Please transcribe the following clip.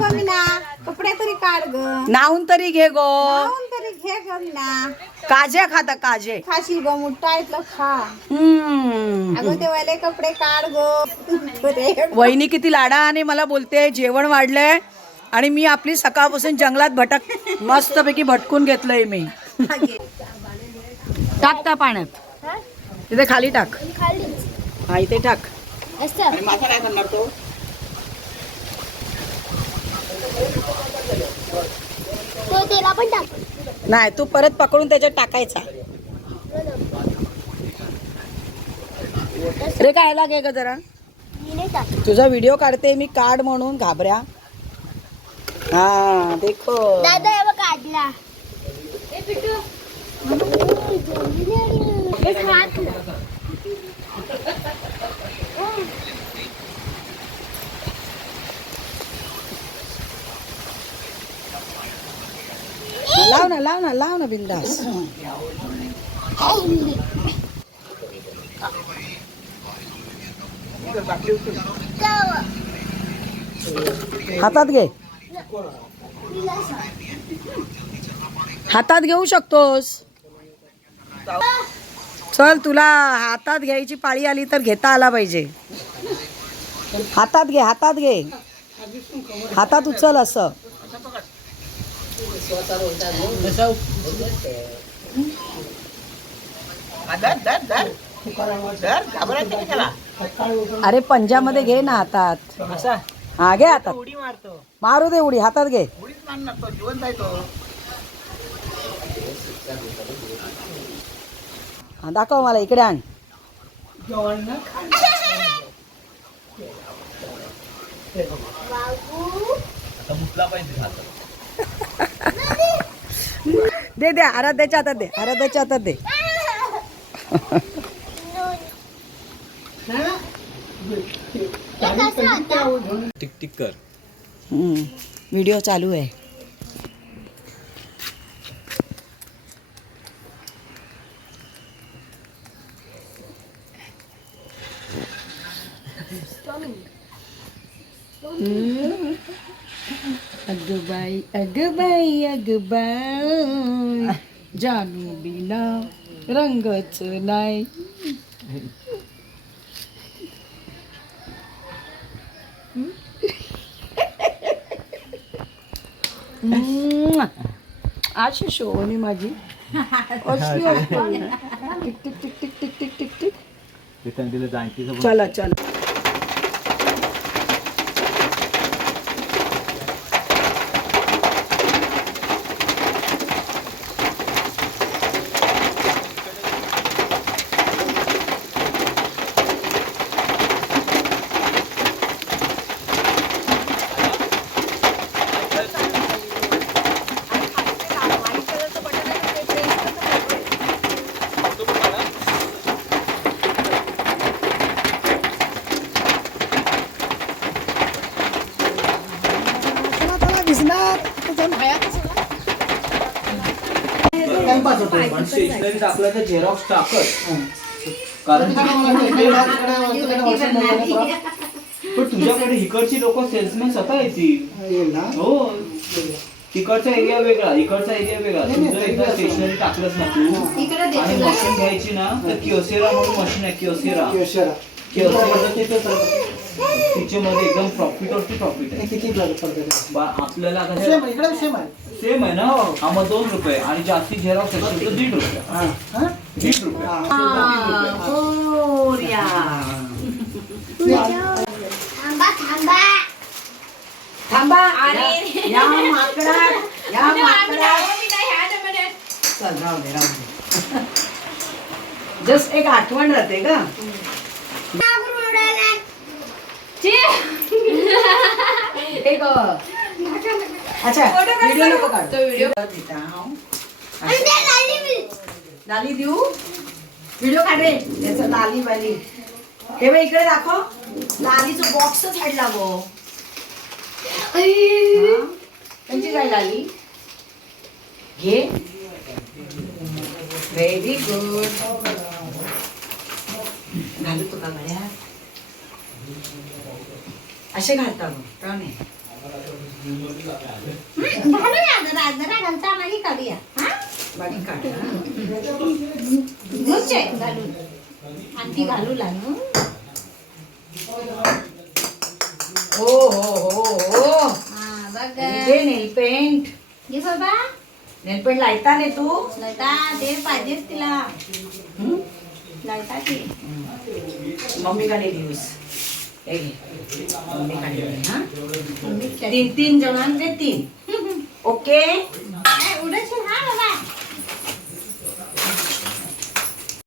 ग मीना कपडे तरी काढ ग. नाहून तरी घे गो. जाऊन तरी घे ग मीना काजे खाता काजे. खाशील ग मुठा इथलं खा. हम्म. अगं तेव्हा कपडे काढ ग. वहिनी किती लाडा आणि मला बोलते जेवण वाढलंय आणि मी आपली सकाळपासून जंगलात भटक मस्तपैकी भटकून घेतलंय मी. टाक त्या पाण्यात. तिथे खाली टाक. हा इथे टाक. माझा काय करणार तो? टाक नाही तू परत पकडून त्याच्यात टाकायचा. रे काय लागे ग जरा. मी नाही टाक तुझा व्हिडिओ काढते मी काढ म्हणून घाबऱ्या. हा देखो दादा काढला हे खात ना. लाव ना लाव ना लाव ना बिंदास. हातात घे. हातात घेऊ शकतोस. चल तुला हातात घ्यायची पाळी आली तर घेता आला पाहिजे. हातात घे हातात घे. हातात उचल असं. दर दर दर दर घाबरायचं कशाला अरे पंजामध्ये घे ना हातात. असा हा घे हातात. उडी मारतो. मारू दे उडी हातात घे. उडीच मारणार तो जिवंत आहे तो. हा, दाखव मला इकडे आण. दे दे आराध्याच्या हातात दे आराध्याच्या हातात दे. टिक टिक कर. व्हिडिओ चालू आहे. अगबाई अगबाई अगबाई जानू बिना रंगच नाही. अशी शोभनी माझी. Tick tick tick tick tick tick tick tick चला चला टाइमपास होतो पण स्टेशनरी टाकलं तर झेरॉक्स टाकत. कारण पण तुझ्याकडे इकडची लोक सेल्समॅन स्वतः येतील. हो. तिकडचा एरिया वेगळा इकडचा एरिया वेगळा. तुझं एकदा स्टेशनरी टाकलंच ना तू आणि मशीन घ्यायची ना तर किओसेरा म्हणून मशीन आहे किओसेरा किओसेरा तिच्यामध्ये एकदम प्रॉफिट ऑफ प्रॉफिट आहे. किती पडते बा- आपल्याला आता सेम इकडे सेम आहे. सेम आहे ना हा. मग दोन रुपये आणि जास्ती झेरॉक्स असेल तर दीड रुपये. हा. हा? दीड रुपये. थांबा थांबा. थांबा. या माकडा या माकडा. चल राहू दे राहू दे. जस्ट एक आठवण राहते का एक अच्छा व्हिडिओ नको काढ. व्हिडिओ आणि त्या लाली देऊ? व्हिडिओ काढ. रे त्याचं लाली वाली. हे बघ इकडे दाखव. लालीचं बॉक्सच हडला गो त्यांची काय लाली? घे. व्हेरी गुड घालू तुका गळ्यात असे घालता मग नाही जरा जरा घालता काढूया हा? बाकी काढ. हा. घुसचे घालून आणखी घालू लागू हो हो हो हो. हा बघ. Nail paint. घे बाबा. नेल पेंट लायता ने तू. लता ते पाहिजेच तिला. हं? लता ती. मम्मी का यूज तीन तीन जणांचे तीन ओके